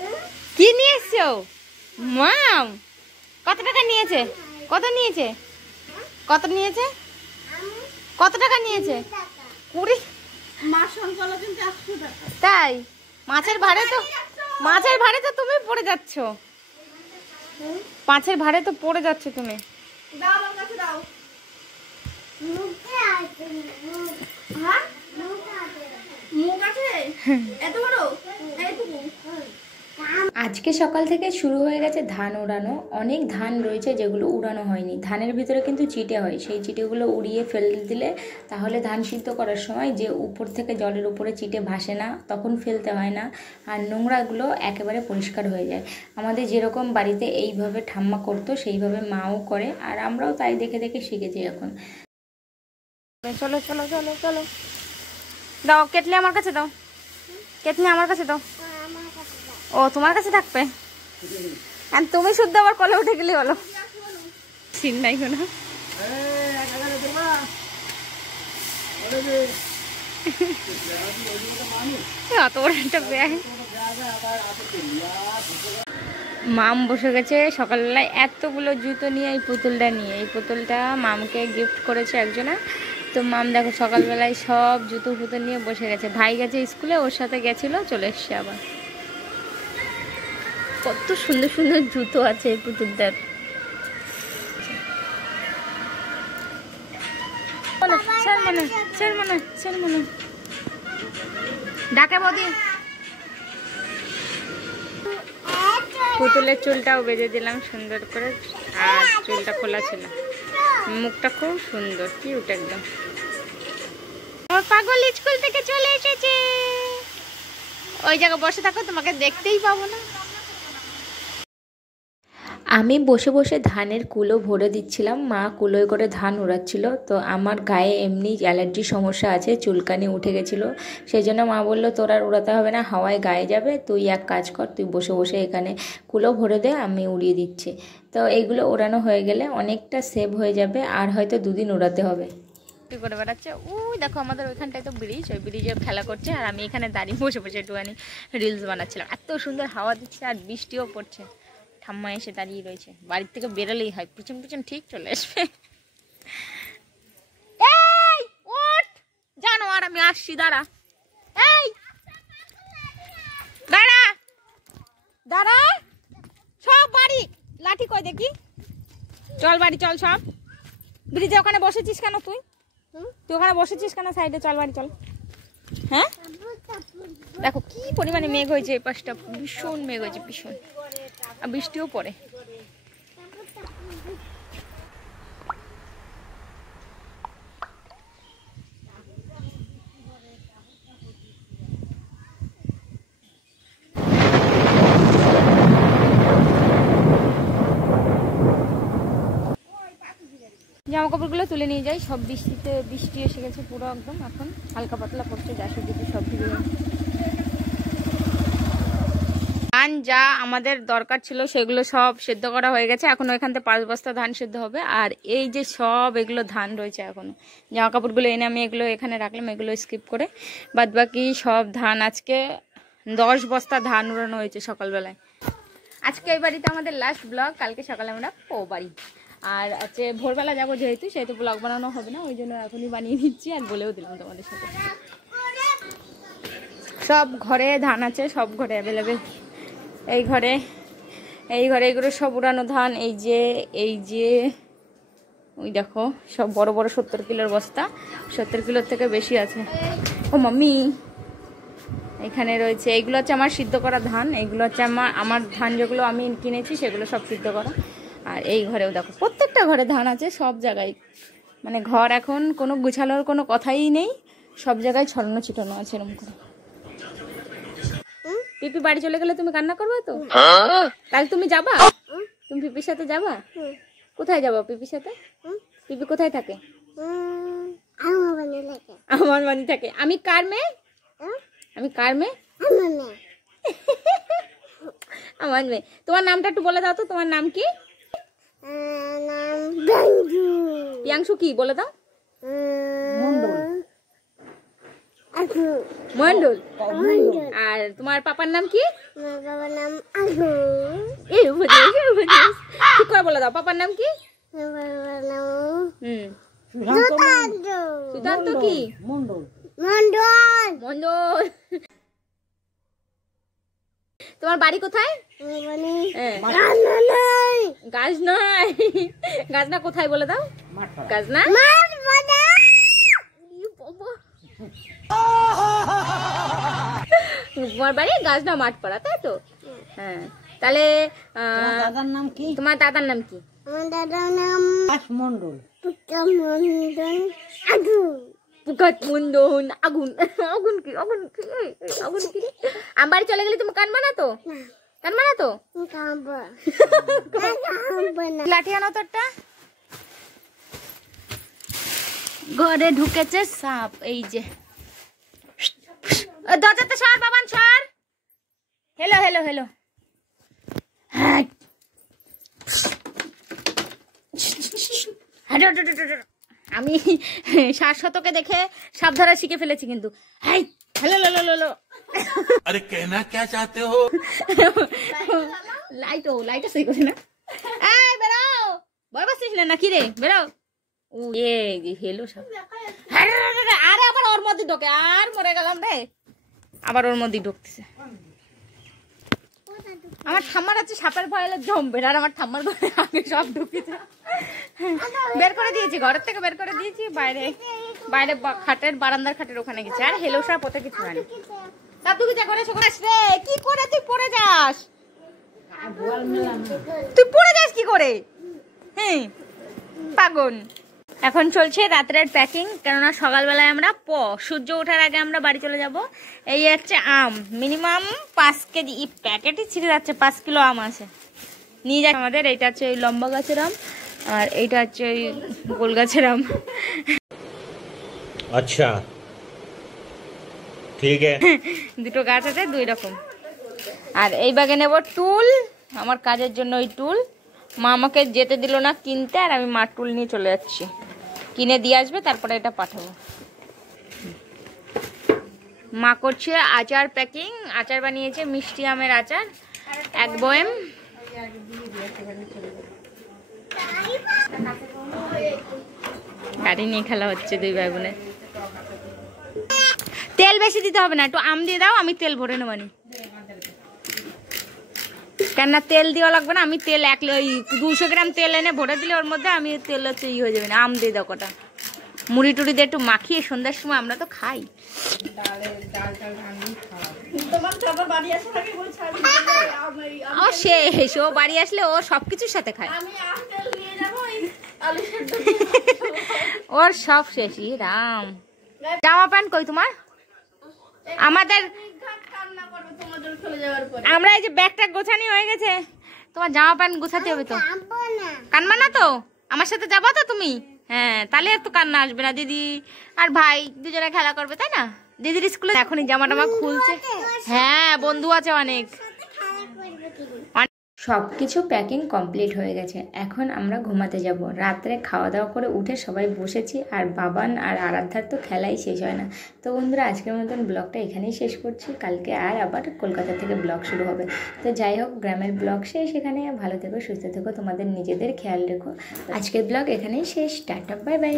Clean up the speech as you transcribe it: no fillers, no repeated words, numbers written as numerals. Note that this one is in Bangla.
কি নিয়ে এসছো মাম? কত টাকা নিয়েছে? কত নিয়েছে? কত নিয়েছে? কত টাকা নিয়েছে? 20। তাই মাছের ভাড়ে তো তুমি পড়ে যাচ্ছ। মাছের ভাড়ে তো পড়ে যাচ্ছ তুমি। আজকে সকাল থেকে শুরু হয়ে গেছে ধান ওড়ানো। অনেক ধান রয়েছে যেগুলো উড়ানো হয়নি। ধানের ভিতরে কিন্তু চিটে হয়, সেই চিটেগুলো উড়িয়ে ফেলে দিলে তাহলে ধান সিদ্ধ করার সময় যে উপর থেকে জলের উপরে চিটে ভাসে না, তখন ফেলতে হয় না, আর নোংরাগুলো একেবারে পরিষ্কার হয়ে যায়। আমাদের যেরকম বাড়িতে এইভাবে ঠাম্মা করতো সেইভাবে মাও করে, আর আমরাও তাই দেখে দেখে শিখেছি এখন। চলো চলো চলো চলো, দাও কেটলি আমার কাছে দাও, কেটলি আমার কাছে দাও। ও তোমার কাছে থাকবে, আর তুমি শুদ্ধ আবার কলে উঠে গেলে বলো সিন নাই কোনো। অত বড় একটা ব্যাগ। মাম বসে গেছে সকালবেলায় এতগুলো জুতো নিয়ে, এই পুতুলটা নিয়ে। এই পুতুলটা মামকে গিফট করেছে একজনা। তো মাম দেখো সকালবেলায় সব জুতো ফুতো নিয়ে বসে গেছে। ভাই গেছে স্কুলে, ওর সাথে গেছিলো, চলে এসছে আবার। কত সুন্দর সুন্দর জুতো আছে এই পুতুলটার। ডাকে বদি। পুতুলের চুলটাও বেঁধে দিলাম সুন্দর করে, আর চুলটা খোলা ছিল। মুখটা খুব সুন্দর, কিউট একদম। আমার পাগল স্কুল থেকে চলে এসেছে। ওই জায়গায় বসে থাকো, তোমাকে দেখতেই পাবো না। আমি বসে বসে ধানের কুলো ভরে দিচ্ছিলাম, মা কুলোয় করে ধান উড়াচ্ছিল। তো আমার গায়ে এমনি অ্যালার্জির সমস্যা আছে, চুলকানি উঠে গেছিলো, সেই জন্য মা বললো তোর আর উড়াতে হবে না, হাওয়ায় গায়ে যাবে, তুই এক কাজ কর, তুই বসে বসে এখানে কুলো ভরে দে, আমি উড়িয়ে দিচ্ছি। তো এইগুলো ওড়ানো হয়ে গেলে অনেকটা সেভ হয়ে যাবে, আর হয়তো 2 দিন ওড়াতে হবে। করে বেড়াচ্ছে ওই দেখো, আমাদের ওইখানটায় তো ব্রিজ, ওই ব্রিজে খেলা করছে, আর আমি এখানে দাঁড়িয়ে বসে বসে একটুখানি রিলস বানাচ্ছিলাম। এত সুন্দর হাওয়া দিচ্ছে আর বৃষ্টিও পড়ছে। ঠাম্মা এসে দাঁড়িয়ে রয়েছে, বাড়ির থেকে বেরোলেই হয়, পিছন পিছন ঠিক চলে আসবে। এই ওঠ, জানো আর আমি আসছি, দাঁড়া, এই দাঁড়া দাঁড়া, সব বাড়ি লাঠি কই দেখি, চল বাড়ি চল। সব ব্রিজে ওখানে বসেছিস কেন তুই? তুই ওখানে বসেছিস কেন সাইডে? চল বাড়ি চল। হ্যাঁ দেখো কি পরিমাণে মেঘ হয়েছে, এই পাশটা ভীষণ মেঘ হয়েছে, ভীষণ, আর বৃষ্টিও পড়ে। জামা কাপড়গুলো তুলে নিয়ে যাই, সব বৃষ্টিতে, বৃষ্টি এসে গেছে পুরো একদম, এখন হালকা পাতলা পড়ছে, যা সবজি সব ভিজে গেছে। ধান যা আমাদের দরকার ছিল সেগুলো সব সেদ্ধ করা হয়ে গেছে, এখন ওইখান থেকে 5 বস্তা ধান সেদ্ধ হবে। আর এই যে সব এগুলো ধান রয়েছে এখনো, জামা কাপড়গুলো এনে আমি এগুলো এখানে রাখলাম, এগুলো স্কিপ করে। বাদ বাকি সব ধান, আজকে 10 বস্তা ধান উড়ানো হয়েছে সকালবেলায়। আজকে এই বাড়িতে আমাদের লাস্ট ব্লগ, কালকে সকালে আমরা ও বাড়ি। আর আজকে ভোরবেলা যাবো যেহেতু, সেহেতু ব্লগ বানানো হবে না, ওই জন্য এখনই বানিয়ে নিচ্ছি, আর বলেও দিলাম তোমাদের সাথে। সব ঘরে ধান আছে, সব ঘরে অ্যাভেলেবেল। এই ঘরে এগুলো সব উড়ানো ধান। এই যে ওই দেখো সব বড় বড় 70 কিলোর বস্তা, 70 কিলোর থেকে বেশি আছে। ও মাম্মি, এখানে রয়েছে, এইগুলো হচ্ছে আমার সিদ্ধ করা ধান, এইগুলো হচ্ছে আমার ধান যেগুলো আমি কিনেছি সেগুলো সব সিদ্ধ করা। আর এই ঘরেও দেখো প্রত্যেকটা ঘরে ধান আছে, সব জায়গায়, মানে ঘর এখন কোনো গুছানোর কোনো কথাই নেই, সব জায়গায় ছড়ানো ছিটানো আছে এরকম করে। পিপি বাড়ি চলে গেলে তুমি কান্না করবে তো, তাহলে তুমি যাবা? তুমি পিপির সাথে যাবা? কোথায় যাবা পিপির সাথে? পিপি কোথায় থাকে? আমার বাড়ি থাকে। আমি কার মেয়ে? আমি কার মেয়ে? আমার মেয়ে। তোমার নামটা একটু বলে দাও তো, তোমার নাম কি? প্রিয়াংশু। কি বলে দাও? মন্ডল। আর তোমার পাপার নাম কি? ঠিক করে বলে দাও, পাপার নাম কি? সুধান্ত কি? মন্ডল। তোমার বাড়ি কোথায়? গাজনায়। গাজনা কোথায় বলে দাও? গাজনা। তোমার বাড়ি গাজনা মাঠপাড়া, তাই তো? হ্যাঁ, তাহলে দাদার নাম কি? তোমার দাদার নাম কি? আমার দাদার নাম মন্ডল। মুন্দন আগুন। আগুন কি? আগুন কি? আগুন কি? আমার বাড়ি চলে গেলে তুমি কানবা না তো? কানবা না তো? লাঠি আনো তো একটা। ঘরে ঢুকেছে সাপ। এই যে দরজাতে সর বাবান, সর। Hello hello hello. আমি শাশ্বতকে দেখে সাপ ধরা শিখে ফেলেছি কিন্তু। हेलो लो लो लो लो। अरे कहना क्या चाहते हो? लाइट हो, लाइट सही करे ना। এই বেরাও, ভয় পাচ্ছিস না নাকি রে? বেরাও। ও এই হেলো সব। আরে আবার ওর মধ্যে ঢোকে, আর মরে গেলাম রে। আবার ওর মধ্যে ঢুকতেছে। আমার ঠাম্মার আছে সাপের ভয় হলে জমবে, আর আমার ঠাম্মার ঘরে আগে সব ঢুকেছে। বের করে দিয়েছি, ঘরের থেকে বের করে দিয়েছি। বাইরে বাইরে খাটের বারান্দার খাটের ওখানে গেছে। আর হেলো সাপ ওতে কিছু হয়নি। দাদু কি যা করেছ করিস রে? কি করে তুই পড়ে যাস? তুই পড়ে যাস কি করে? হ্যাঁ পাগল। এখন চলছে রাতের প্যাকিং, কেননা সকালবেলায় আমরা সূর্য ওঠার আগে আমরা বাড়ি চলে যাব। এই হচ্ছে আম, মিনিমাম 5 কেজি প্যাকেটই ছিঁড়ে যাচ্ছে। 5 কিলো আম আছে, নিয়ে যাচ্ছে আমাদের। এইটা হচ্ছে ওই লম্বা গাছের আম, আর এইটা হচ্ছে ওই গোল গাছের আম। अच्छा ठीक है। দুটো গাছ আছে, 2 রকম। আর এই বাগে নেব টুল, আমার কাজের জন্য ওই টুল। মা আমাকে যেতে দিল না কিনতে, আর আমি মার টুল নিয়ে চলে যাচ্ছি। কিনে দিয়ে আসবে, তারপরে এটা পাঠাবো। মা করছে আচার প্যাকিং। আচার বানিয়েছে, মিষ্টি আমের আচার 1 বয়েম। গাড়ি নিয়ে খেলা হচ্ছে 2 ভাই বোনের। তেল বেশি দিতে হবে না, একটু আম দিয়ে দাও, আমি তেল ভরে নেবানি। কেননা তেল দেওয়া লাগবে না, আমি তেল 200 গ্রাম তেল এনে ভরে দিলে ওর মধ্যে আমি তেল হচ্ছে হয়ে যাবে না। আম দিয়ে দাও কটা, মুড়ি টুড়ি দিয়ে একটু মাখিয়ে সন্ধ্যার সময় আমরা তো খাই। ও শেষ, ও বাড়ি আসলে ও সবকিছুর সাথে খায়। ওর সব শেষই রাম। জামা প্যান্ট কই তোমার? আমাদের আমরা এই যে ব্যাগটা গোছানি হয়ে গেছে, তোমার জামা প্যান্ট গোছাতে হবে তো। কানবা না তো? আমার সাথে যাবা তো তুমি? হ্যাঁ, তাহলে একটু কান্না আসবে না। দিদি আর ভাই দুজনে খেলা করবে, তাই না? দিদির স্কুলে এখনই জামা টামা খুলছে। হ্যাঁ, বন্ধু আছে অনেক। সব কিছু প্যাকিং কমপ্লিট হয়ে গেছে, এখন আমরা ঘুমাতে যাব। রাত্রে খাওয়া দাওয়া করে উঠে সবাই বসেছি, আর বাবান আর আরাধ্যার তো খেলাই শেষ হয় না। তো বন্ধুরা, আজকের মতন ব্লগটা এখানেই শেষ করছি। কালকে আর আবার কলকাতা থেকে ব্লগ শুরু হবে। তো যাই হোক, গ্রামের ব্লগ শেষ এখানে। ভালো থেকো, সুস্থ থেকো, তোমাদের নিজেদের খেয়াল রেখো। আজকের ব্লগ এখানেই শেষ। Tata, bye bye.